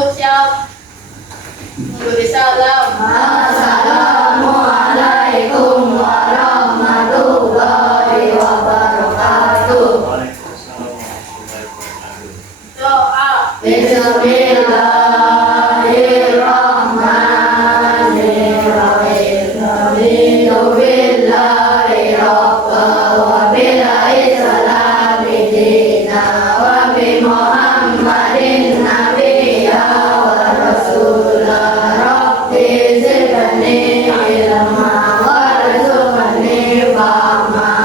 Untuk siap memberi salam. Assalamualaikum warahmatullahi wabarakatuh. Waalaikumsalam warahmatullahi wabarakatuh. Doa. Bismillahirrahmanirrahim. Raditu billahi rabban wa bil islami dinan wa bi Muhammadin nabiyya wa rasulah. Rabbi zidni ilma warzuqni fahma.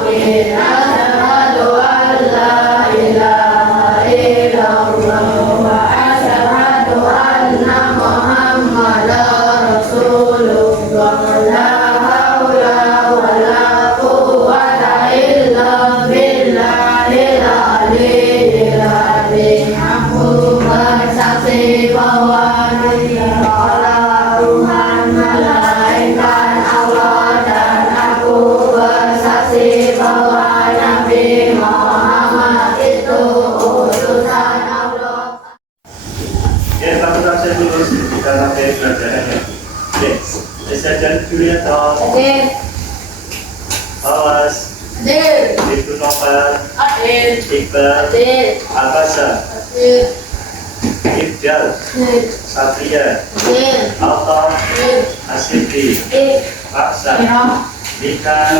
Amin. Asyhadu an la ilaha illallah wa asyhadu anna Muhammadar Rasulullah. La haula wa la quwwata illa billahil aliyyil azim. Aku bersaksi bahwa Allah Tuhan malaikat Allah, dan aku bersaksi bahwa Nabi Muhammad itu utusan Allah. Ya, satu absen dulu di dalam pelajarannya. Oke, sesajen dulu ya toh. Awas, Hadir. Ibnu Novel, Hadir. Iqbal, Hadir. Al-Basa, Hadir. Ibdal, Hadir. Satria, Hadir. Alta, Hadir. Asyifi, Hadir. Aksa, Ya. Mika,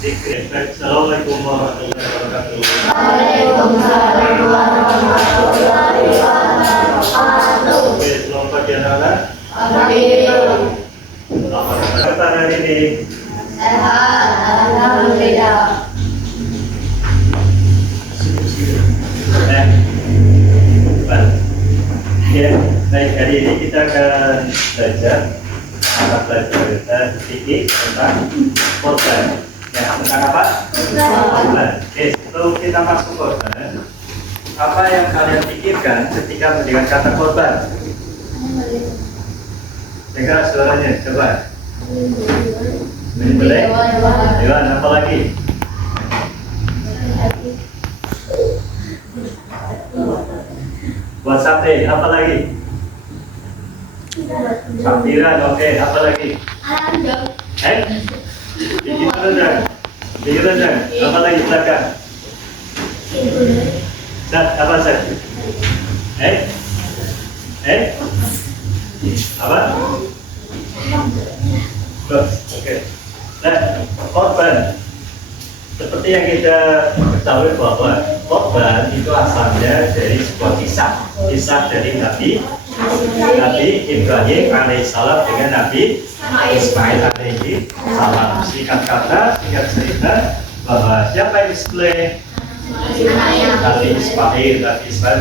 Dikri. Assalamualaikum warahmatullahi wabarakatuh. Waalaikumsalam warahmatullahi wabarakatuh. Oke, selamat pagi anak-anak. Selamat datang hari ini. Sehat, alhamdulillah. Ya, baik, hari ini kita akan belajar mata pelajaran kita sedikit tentang korban. Ya, tentang apa? Korban. Oke, sebelum kita masuk korban, apa yang kalian pikirkan ketika mendengar kata korban? Dengar suaranya, coba. Menyembelih, hewan, apa lagi? Buat sate, apa lagi? Takbiran, oke, apa lagi? Bikin rendang, apa lagi belakang? Nah, apa sih? Apa? Loh, oke. Nah, korban. Seperti yang kita ketahui bahwa korban itu asalnya dari sebuah kisah dari Nabi Ibrahim alaihissalam dengan Nabi Ismail alaihissalam. Singkat kata, singkat cerita, bahwa siapa yang disembelih? Nabi Ismail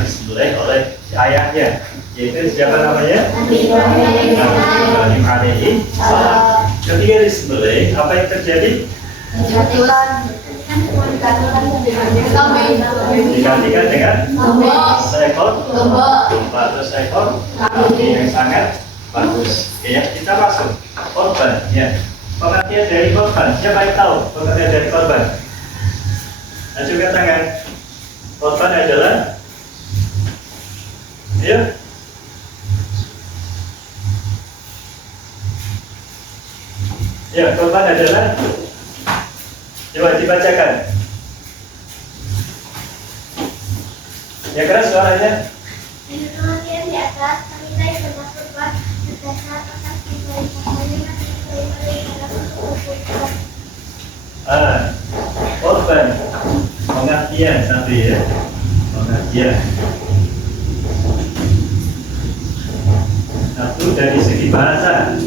disembelih oleh ayahnya, yaitu siapa namanya? Nabi Ibrahim alaihissalam. Ketika disembelih, apa yang terjadi? Digantikan dengan seekor domba atau seekor kambing yang sangat bagus. Oke, ya, kita masuk korban. Ya, pengertian dari korban. Siapa yang tahu pengertian dari korban? Ajukan tangan. Korban adalah, ya, korban adalah, coba dibacakan. Ya, keras suaranya. Pengertian di atas, wanita yang termasuk korban berdasar atas informasi Korban pengertian satu ya, pengertian satu dari segi bahasa,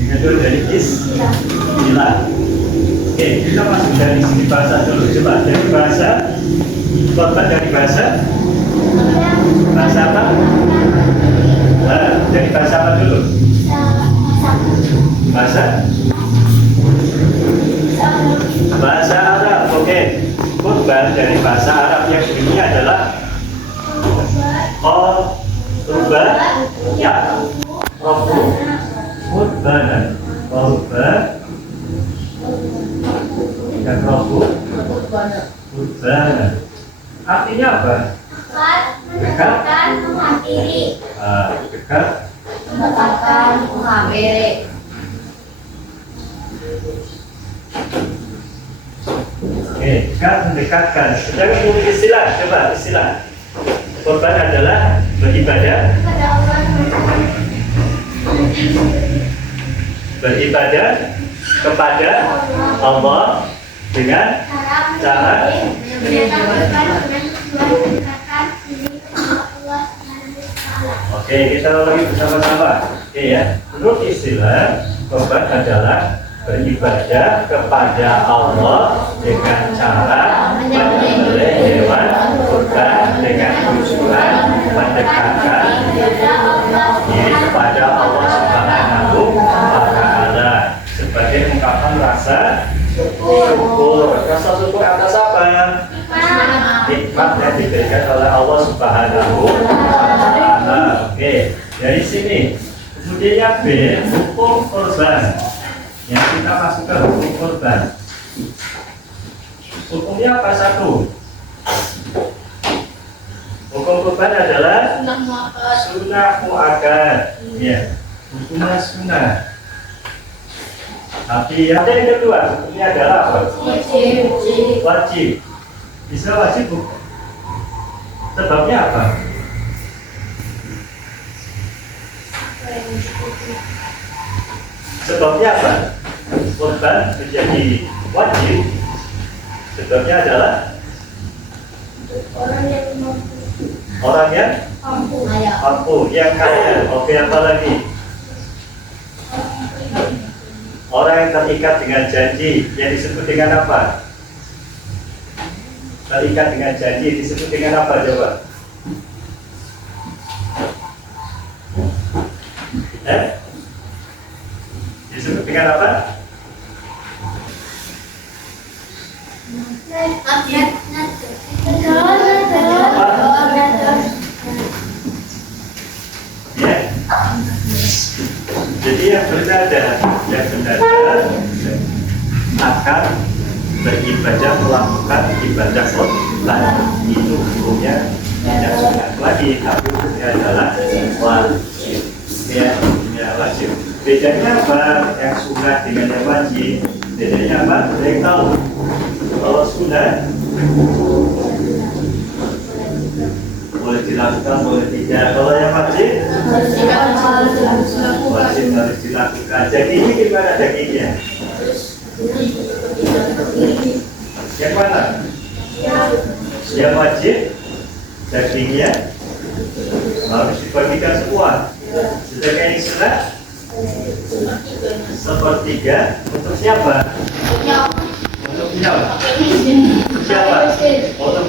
yang kedua dari istilah. Oke, kita masuk dari segi bahasa dulu. Coba dari bahasa, korban dari bahasa apa? Dari bahasa apa dulu? Bahasa Arab. Oke, korban dari bahasa Arab yang bunyinya adalah korban, ya, korban, dan korban. Artinya apa? dekat, mendekatkan, menghampiri. Dekat. Mendekatkan, menghampiri. Oke, dekat mendekatkan. Kita punya istilah, coba istilah. Korban adalah beribadah, Kepada Allah beribadah kepada Allah dengan cara menyediakan korban dengan tujuan mendekatkan diri kepada Allah Subhanahu wa Ta'ala. Oke, kita lagi bersama-sama. Oke ya, menurut istilah korban adalah beribadah kepada Allah dengan cara menyembelih hewan kurban dengan tujuan mendekatkan diri kepada Allah Subhanahu wa Ta'ala sebagai ungkapan rasa syukur. Rasa syukur atas apa? Nikmat yang diberikan oleh Allah Subhanahu wa Ta'ala. Oke, dari sini. Kemudian yang B, hukum korban. Yang kita masukkan hukum korban. Hukumnya apa? Satu. Hukum korban adalah sunnah muakkad. Ya, hukumnya sunnah. Tapi yang kedua, hukumnya adalah apa? Wajib. Bisa wajib bukan? Sebabnya apa? Sebabnya apa? Korban menjadi wajib. Sebabnya adalah orang yang mampu, yang kaya. Oke, apa lagi? Orang yang terikat dengan janji yang disebut dengan apa? Terikat dengan janji disebut dengan apa? Coba. Disebut dengan apa? Ya. Jadi yang benar akan beribadah melakukan ibadah online itu hukumnya tidak sunat lagi, tapi hukumnya adalah wajib. Ya, wajib. Bedanya apa? Yang sunat dengan yang wajib. Bedanya apa? Ada yang tahu? Kalau sunat boleh dilakukan, boleh tidak. Kalau yang wajib harus dilakukan. Jadi ini gimana dagingnya? Yang mana? Yang wajib dagingnya harus dibagikan semua. Sedangkan yang sunat sepertiga. Untuk siapa? Untuk siapa? Siapa? Untuk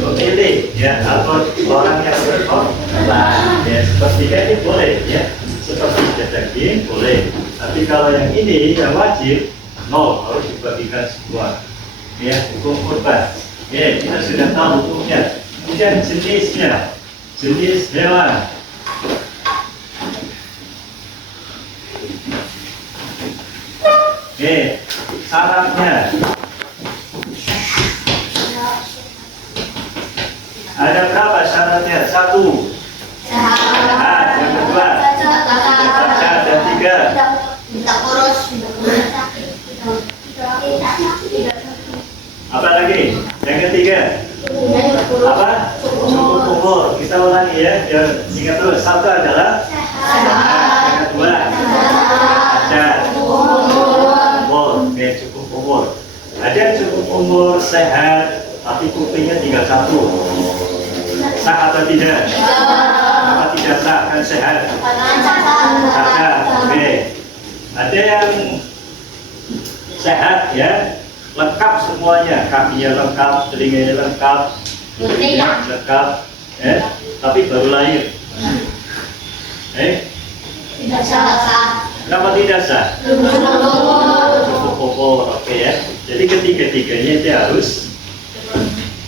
pemilih ya, atau orang yang berkorban ya, sepertiga ini boleh ya, sepertiga daging boleh, tapi kalau yang ini yang wajib harus dibagikan semua ya, hukum korban ya, kita sudah tahu hukumnya. Kemudian jenisnya, jenis hewan. Oke, syaratnya ada berapa syaratnya? Satu, sehat. Yang kedua, cacat. Dan tiga, apa lagi? Yang ketiga, apa? Cukup umur. Kita ulangi ya, biar ingat terus. Satu adalah sehat. Yang kedua, cacat. Umur. Oke, cukup umur. Ada yang cukup umur, sehat, tapi kupingnya tinggal satu. Sah atau tidak? Apa tidak sah? Kan sehat. Cacat. Oke. Ada yang sehat ya, lengkap semuanya, kakinya lengkap, telinganya lengkap, kulitnya lengkap, tapi baru lahir. Tidak sah. Kenapa tidak sah? Cukup umur, oke ya. Jadi ketiga-tiganya itu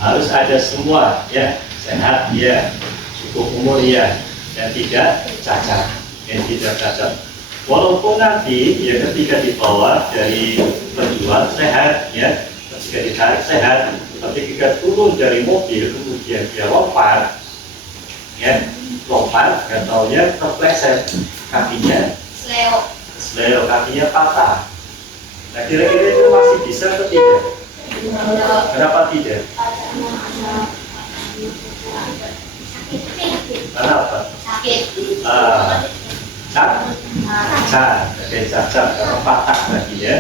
harus ada semua ya, sehat ya, cukup umur ya, dan tidak cacat, yang tidak cacat. Walaupun nanti ya ketika dibawa dari penjual sehat ya, ketika ditarik sehat, tapi ketika turun dari mobil kemudian dia lompat, ya lompat, nggak taunya terpleset kakinya, seleo kakinya patah. Nah kira-kira itu masih bisa atau tidak? Kenapa tidak? Kenapa? Cacat, karena patah kakinya.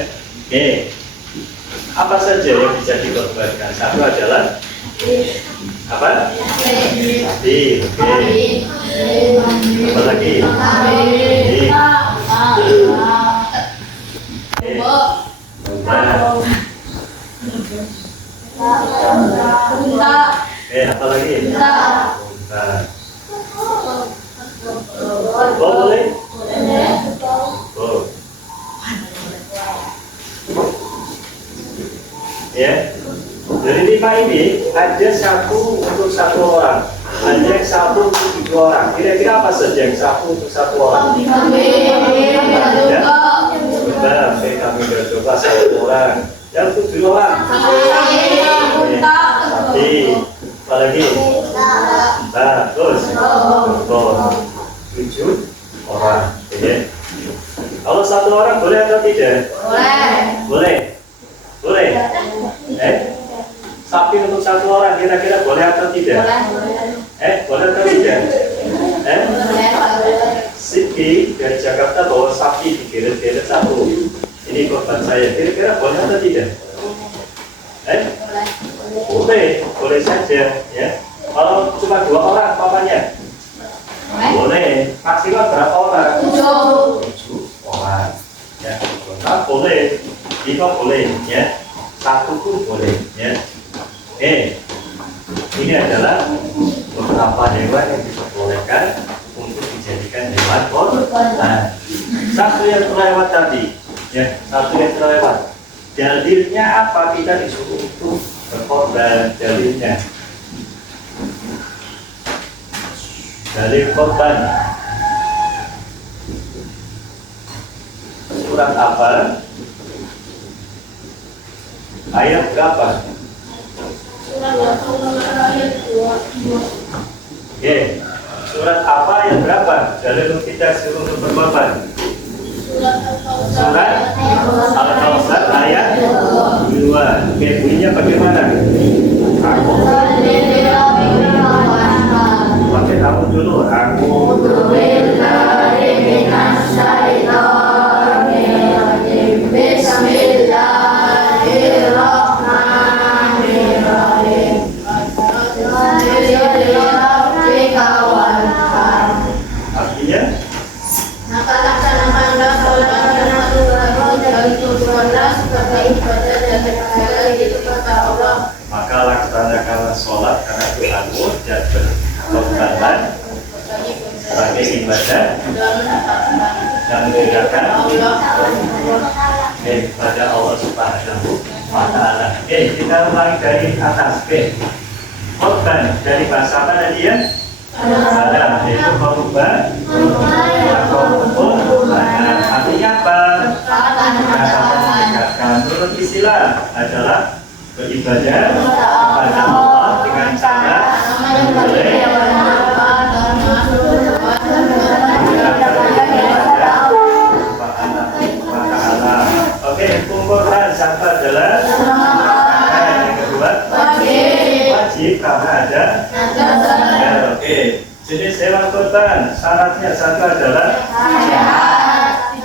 Oke, apa saja yang bisa dikorbankan? Satu adalah apa? Sapi. Oke. Apa lagi? Apa lagi? Boleh? Ya, dari 5 ini ada satu untuk satu orang, ada yang satu untuk 2 orang. Kira-kira apa saja yang satu untuk satu orang? Benar, kami sudah coba 1 orang. Yang untuk 2 orang? Sapi. Apa lagi? Terus 7 orang. Ya. Kalau 1 orang boleh atau tidak? Boleh. Sapi untuk 1 orang kira-kira boleh atau tidak? Boleh atau tidak? Siti dari Jakarta bawa sapi digeret-geret 1. Ini korban saya. Kira-kira boleh atau tidak? Boleh saja. Ya. Kalau cuma 2 orang papanya, boleh. Maksimal berapa orang? 7 orang. Ya, boleh. 5 boleh. Ya. 1 pun boleh. Ya. Ini adalah beberapa hewan yang diperbolehkan untuk dijadikan hewan korban. Satu yang terlewat tadi, ya, satu yang terlewat. Dalilnya apa kita disuruh untuk berkorban? Dalilnya, dalil korban. Surat apa? Ayat berapa? Surat apa yang berapa? Dalil kita suruh untuk berkorban. Surat Al-Kautsar ayat 2. Bunyinya bagaimana? Aku pakai kamu dulu. Aku artinya maka laksanakanlah sholat karena Tuhanmu dan berkorbanlah sebagai ibadah dan menegakkan kepada Allah Subhanahu wa Ta'ala. Kita ulangi dari atas. Korban dari bahasa apa tadi ya? Ada, yaitu korban artinya apa? Menurut istilah adalah beribadah kepada Allah dengan cara Oke, hukum korban siapa adalah? Yang kedua wajib karena ada. Oke, jenis hewan korban syaratnya satu adalah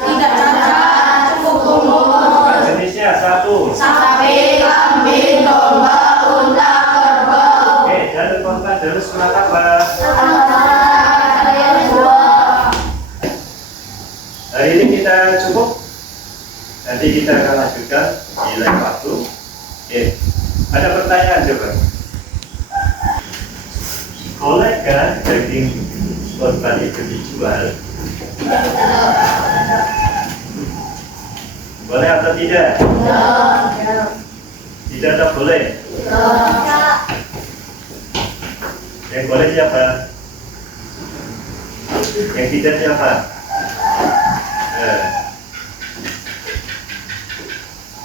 tidak cacat, cukup umur. Jenisnya 1 Sapi, kambing, domba, unta, kerbau. dan korban dari surat apa? Hari ini kita cukup. Nanti kita akan lanjutkan di lain waktu. Ada pertanyaan coba? Bolehkah daging korban itu dijual? Boleh atau tidak? Tidak atau boleh? Yang boleh siapa? Yang tidak siapa?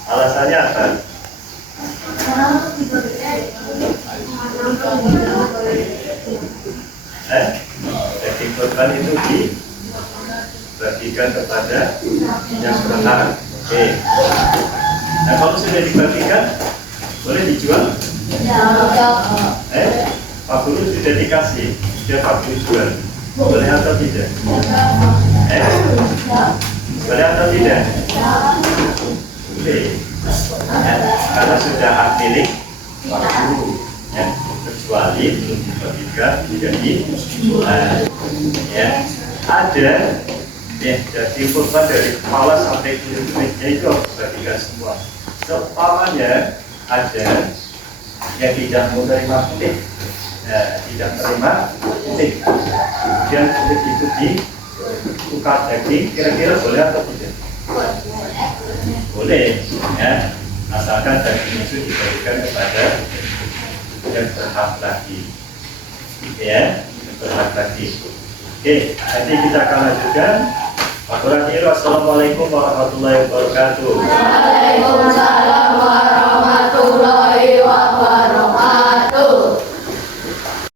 Alasannya apa? Daging korban itu dibagikan kepada yang berhak. Oke. Nah, kalau sudah dibagikan, boleh dijual? Pak Guru sudah dikasih, sudah Pak Guru jual. Boleh atau tidak? Boleh atau tidak? Boleh. Ya, karena sudah hak milik Pak Guru. Ya, kecuali belum dibagikan tidak dijual. Ya, ada ya, jadi korban dari kepala sampai kulitnya itu harus dibagikan semua. Seumpamanya ada yang tidak menerima kulit, tidak menerima kulit, kemudian kulit itu ditukar daging, kira-kira boleh atau tidak? Boleh, ya, asalkan daging itu dibagikan kepada yang berhak lagi, ya, berhak lagi. Oke, nanti kita akan lanjutkan. Assalamualaikum warahmatullahi wabarakatuh. Waalaikumsalam.